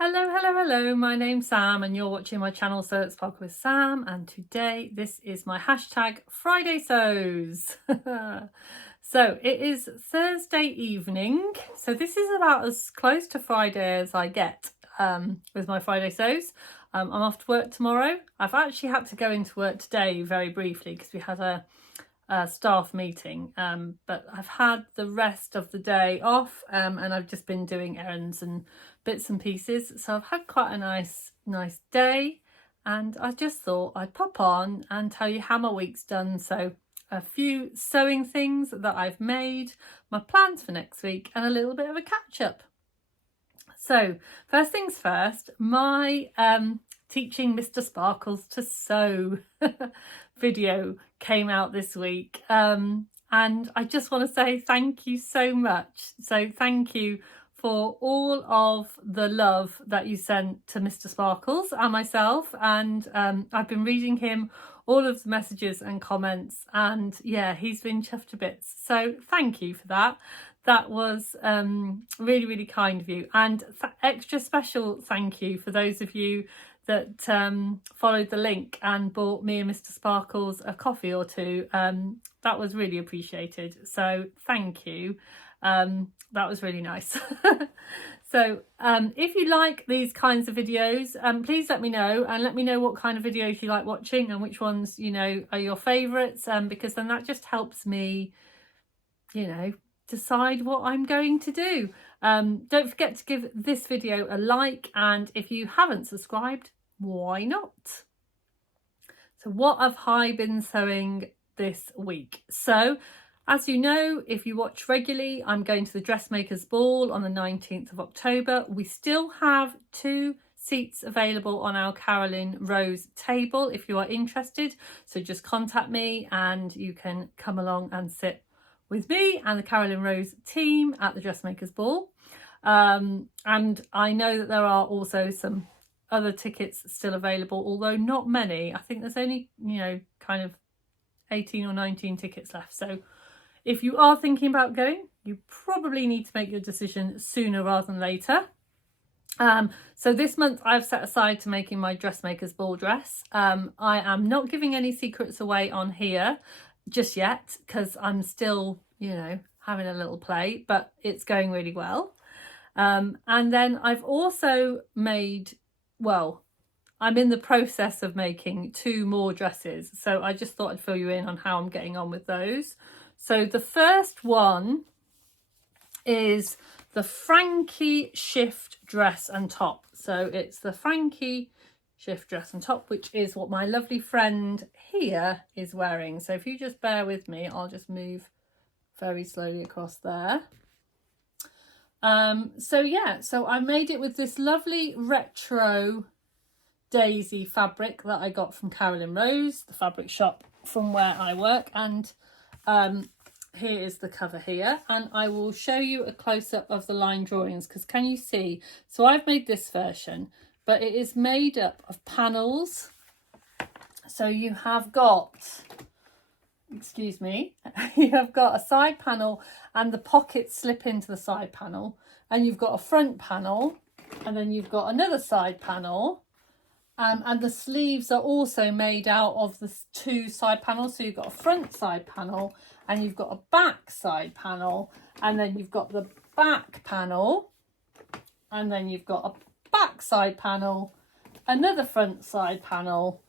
Hello, hello, hello, my name's Sam and you're watching my channel Sew It Sparkle with Sam, and today this is my hashtag Friday Sews. So it is Thursday evening, so this is about as close to Friday as I get with my Friday Sews. I'm off to work tomorrow. I've actually had to go into work today very briefly because we had a staff meeting, but I've had the rest of the day off and I've just been doing errands and bits and pieces, so I've had quite a nice day, and I just thought I'd pop on and tell you how my week's done. So a few sewing things that I've made, my plans for next week, and a little bit of a catch up. So first things first, my teaching Mr. Sparkles to sew video came out this week, and I just want to say thank you so much. So thank you for all of the love that you sent to Mr. Sparkles and myself, and I've been reading him all of the messages and comments, and yeah, he's been chuffed to bits, so thank you for that. That was really kind of you, and extra special thank you for those of you that followed the link and bought me and Mr. Sparkles a coffee or two. That was really appreciated, so thank you. That was really nice. So if you like these kinds of videos, please let me know, and let me know what kind of videos you like watching and which ones, you know, are your favourites, because then that just helps me, you know, decide what I'm going to do. Don't forget to give this video a like, and if you haven't subscribed, why not? So what have I been sewing this week? So as you know, if you watch regularly, I'm going to the Dressmakers ball on the 19th of October. We still have 2 seats available on our Carolyn Rose table if you are interested. So just contact me and you can come along and sit with me and the Carolyn Rose team at the Dressmakers ball. And I know that there are also some other tickets still available, although not many. I think there's only, you know, kind of 18 or 19 tickets left. So if you are thinking about going, you probably need to make your decision sooner rather than later. So this month I've set aside to making my Dressmakers ball dress. I am not giving any secrets away on here just yet because I'm still, you know, having a little play, but it's going really well. And then I've also made, well, I'm in the process of making 2 more dresses. So I just thought I'd fill you in on how I'm getting on with those. So the first one is the Frankie Shift dress and top. So it's the Frankie Shift dress and top, which is what my lovely friend here is wearing. So if you just bear with me, I'll just move very slowly across there. So yeah, so I made it with this lovely retro daisy fabric that I got from Carolyn Rose, the fabric shop from where I work, and here is the cover here, and I will show you a close-up of the line drawings because can you see? So I've made this version, but it is made up of panels. So you have got, excuse me, you have got a side panel and the pockets slip into the side panel, and you've got a front panel, and then you've got another side panel, and the sleeves are also made out of the 2 side panels. So you've got a front side panel and you've got a back side panel, and then you've got the back panel, and then you've got a back side panel, another front side panel,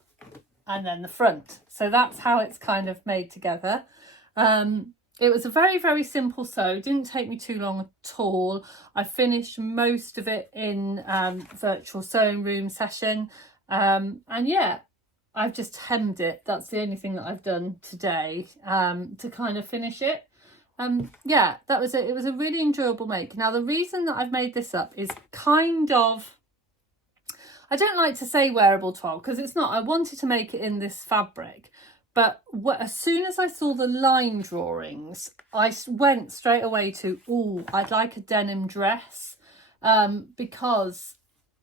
and then the front. So that's how it's kind of made together. It was a very simple sew, didn't take me too long at all. I finished most of it in virtual sewing room session, and yeah, I've just hemmed it. That's the only thing that I've done today to kind of finish it. Yeah, that was it. It was a really enjoyable make. Now the reason that I've made this up is kind of, I don't like to say wearable toile because it's not. I wanted to make it in this fabric, but as soon as I saw the line drawings, I went straight away to, oh, I'd like a denim dress, because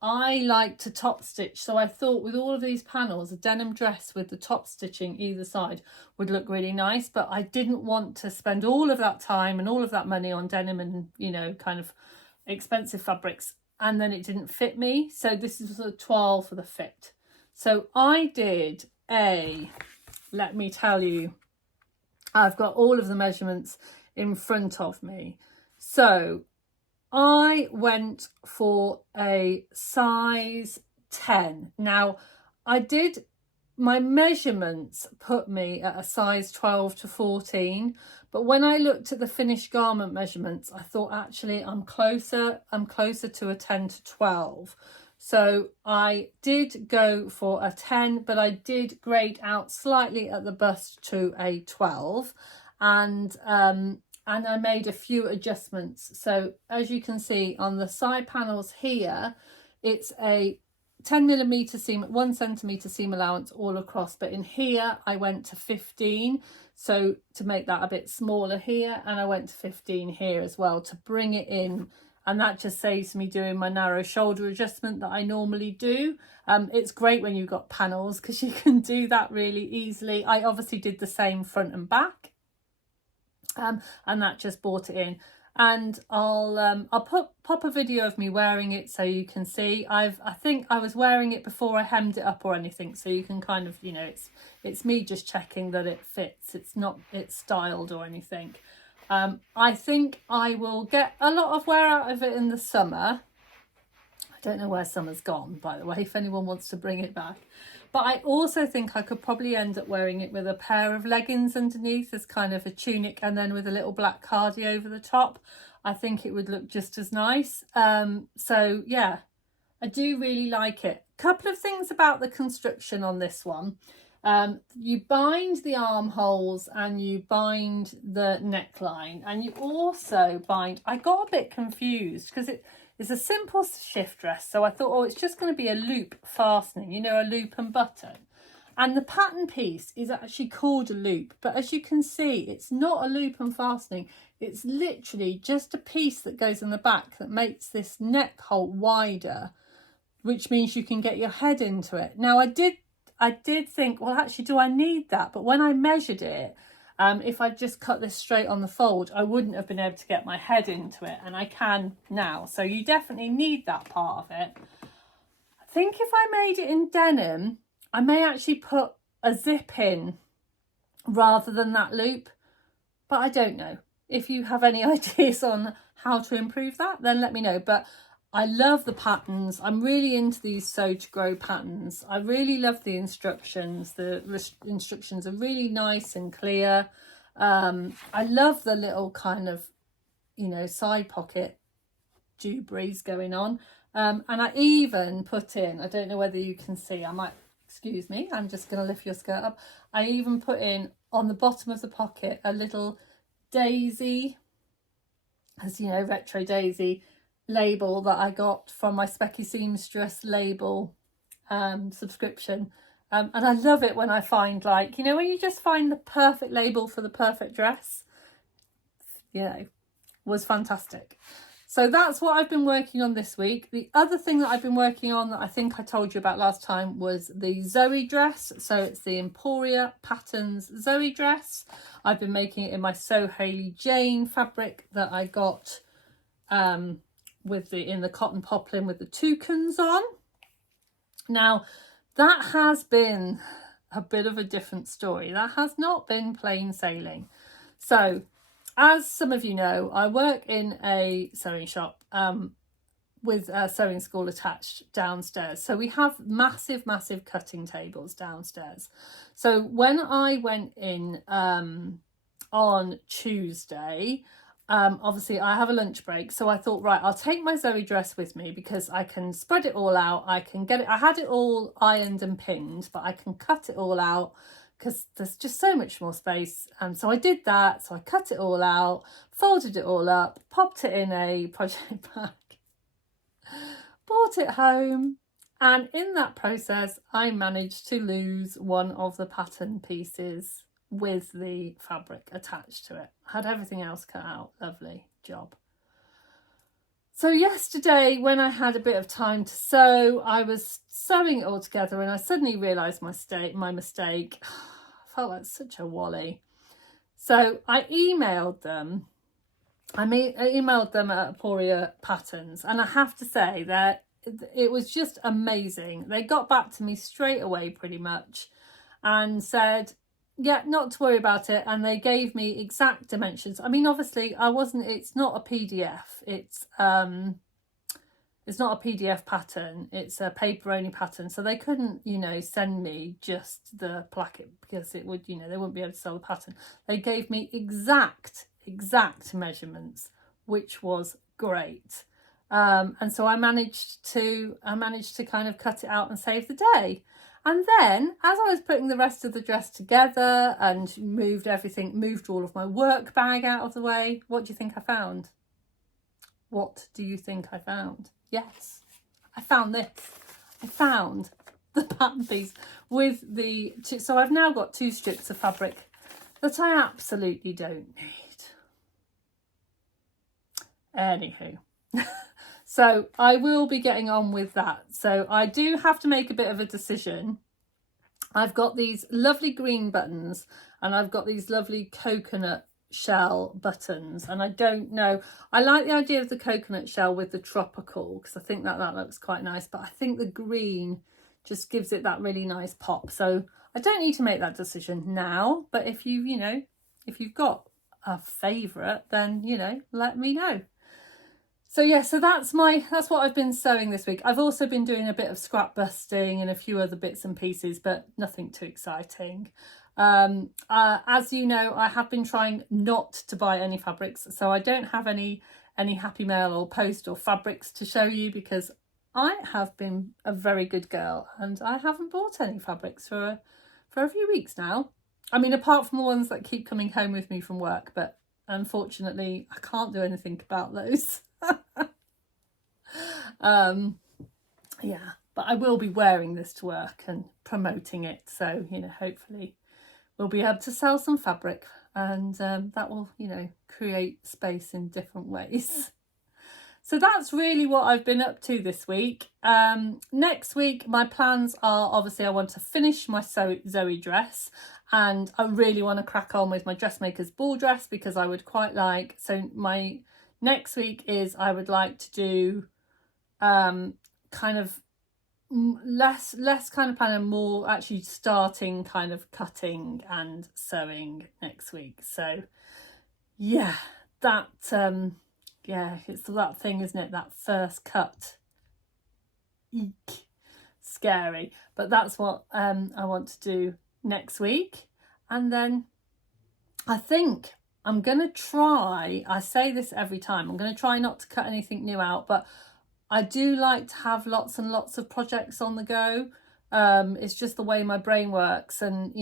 I like to top stitch. So I thought with all of these panels, a denim dress with the top stitching either side would look really nice, but I didn't want to spend all of that time and all of that money on denim and, you know, kind of expensive fabrics and then it didn't fit me. So this is a toile for the fit. So I did let me tell you, I've got all of the measurements in front of me. So I went for a size 10. Now, my measurements put me at a size 12 to 14, but when I looked at the finished garment measurements, I thought actually I'm closer to a 10 to 12. So I did go for a 10, but I did grade out slightly at the bust to a 12, and I made a few adjustments. So as you can see on the side panels here, it's a 10mm seam, 1 centimetre seam allowance all across, but in here I went to 15, so to make that a bit smaller here, and I went to 15 here as well to bring it in, and that just saves me doing my narrow shoulder adjustment that I normally do. It's great when you've got panels because you can do that really easily. I obviously did the same front and back, and that just brought it in. And I'll pop a video of me wearing it so you can see. I think I was wearing it before I hemmed it up or anything, so you can kind of, you know, it's me just checking that it fits. It's styled or anything. I think I will get a lot of wear out of it in the summer. I don't know where summer's gone, by the way, if anyone wants to bring it back. But I also think I could probably end up wearing it with a pair of leggings underneath as kind of a tunic, and then with a little black cardi over the top. I think it would look just as nice. So yeah, I do really like it. Couple of things about the construction on this one. You bind the armholes and you bind the neckline, and you also bind, I got a bit confused because it's a simple shift dress, so I thought, oh, it's just going to be a loop fastening, you know, a loop and button. And the pattern piece is actually called a loop, but as you can see, it's not a loop and fastening. It's literally just a piece that goes in the back that makes this neck hole wider, which means you can get your head into it. Now, I did think, well, actually, do I need that? But when I measured it, if I just cut this straight on the fold, I wouldn't have been able to get my head into it, and I can now. So you definitely need that part of it. I think if I made it in denim, I may actually put a zip in rather than that loop, but I don't know. If you have any ideas on how to improve that, then let me know. But I love the patterns. I'm really into these Sewtogrow patterns. I really love the instructions. The instructions are really nice and clear. I love the little kind of, you know, side pocket dewberries going on. And I even put in, I don't know whether you can see, I might, excuse me, I'm just going to lift your skirt up. I even put in on the bottom of the pocket a little daisy, as you know, retro daisy label that I got from my Specky Seamstress label subscription. And I love it when I find, like, you know, when you just find the perfect label for the perfect dress, you know, was fantastic. So that's what I've been working on this week. The other thing that I've been working on that I think I told you about last time was the Zoe dress. So it's the Emporia Patterns Zoe dress. I've been making it in my So Hayley Jane fabric that I got in the cotton poplin with the toucans on. Now, that has been a bit of a different story. That has not been plain sailing. So, as some of you know, I work in a sewing shop with a sewing school attached downstairs. So we have massive cutting tables downstairs. So when I went in on Tuesday, obviously I have a lunch break, so I thought, right, I'll take my Zoe dress with me because I can spread it all out. I can get it, I had it all ironed and pinned, but I can cut it all out because there's just so much more space. So I did that. So I cut it all out, folded it all up, popped it in a project bag, brought it home, and in that process I managed to lose one of the pattern pieces with the fabric attached to it. I had everything else cut out. Lovely job. So yesterday, when I had a bit of time to sew, I was sewing it all together and I suddenly realised my mistake. I felt like such a wally. So I emailed them I emailed them at Emporia Patterns, and I have to say that it was just amazing. They got back to me straight away pretty much and said, yeah, not to worry about it. And they gave me exact dimensions. I mean, obviously it's not a PDF. It's not a PDF pattern. It's a paper only pattern. So they couldn't, send me just the placket because it would, they wouldn't be able to sell the pattern. They gave me exact measurements, which was great. And so I managed to kind of cut it out and save the day. And then as I was putting the rest of the dress together and moved all of my work bag out of the way, what do you think I found? What do you think I found? Yes, I found this. I found the pattern piece with so I've now got 2 strips of fabric that I absolutely don't need. Anywho. So I will be getting on with that. So I do have to make a bit of a decision. I've got these lovely green buttons and I've got these lovely coconut shell buttons, and I don't know, I like the idea of the coconut shell with the tropical because I think that looks quite nice, but I think the green just gives it that really nice pop. So I don't need to make that decision now, but if you've got a favourite, then let me know. So yeah, so that's what I've been sewing this week. I've also been doing a bit of scrap busting and a few other bits and pieces, but nothing too exciting. As you know, I have been trying not to buy any fabrics, so I don't have any Happy Mail or Post or fabrics to show you because I have been a very good girl and I haven't bought any fabrics for a few weeks now. I mean, apart from the ones that keep coming home with me from work, but unfortunately I can't do anything about those. Yeah, but I will be wearing this to work and promoting it, so hopefully we'll be able to sell some fabric, and that will create space in different ways. So that's really what I've been up to this week. Next week my plans are, obviously I want to finish my Zoe dress, and I really want to crack on with my Dressmakers ball dress because I would quite like, so my next week is I would like to do kind of less kind of planning, more actually starting kind of cutting and sewing next week. So yeah, that it's that thing, isn't it, that first cut, eek, scary, but that's what I want to do next week. And then I think I'm going to try, I say this every time, I'm going to try not to cut anything new out, but I do like to have lots and lots of projects on the go. It's just the way my brain works, and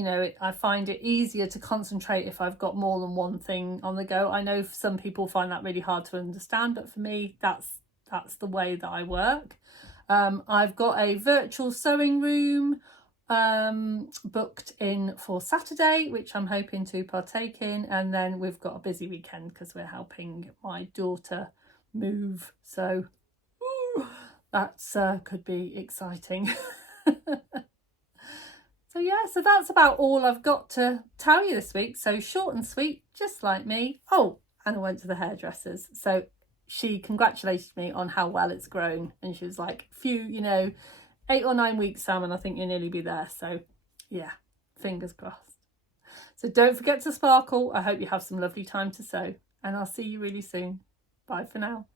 I find it easier to concentrate if I've got more than one thing on the go. I know some people find that really hard to understand, but for me that's the way that I work. I've got a virtual sewing room booked in for Saturday, which I'm hoping to partake in, and then we've got a busy weekend because we're helping my daughter move, so that's could be exciting. So yeah, so that's about all I've got to tell you this week. So short and sweet, just like me. Oh, and I went to the hairdressers, so she congratulated me on how well it's grown, and she was like, 8 or 9 weeks, Sam, and I think you'll nearly be there. So yeah, fingers crossed. So don't forget to sparkle. I hope you have some lovely time to sew, and I'll see you really soon. Bye for now.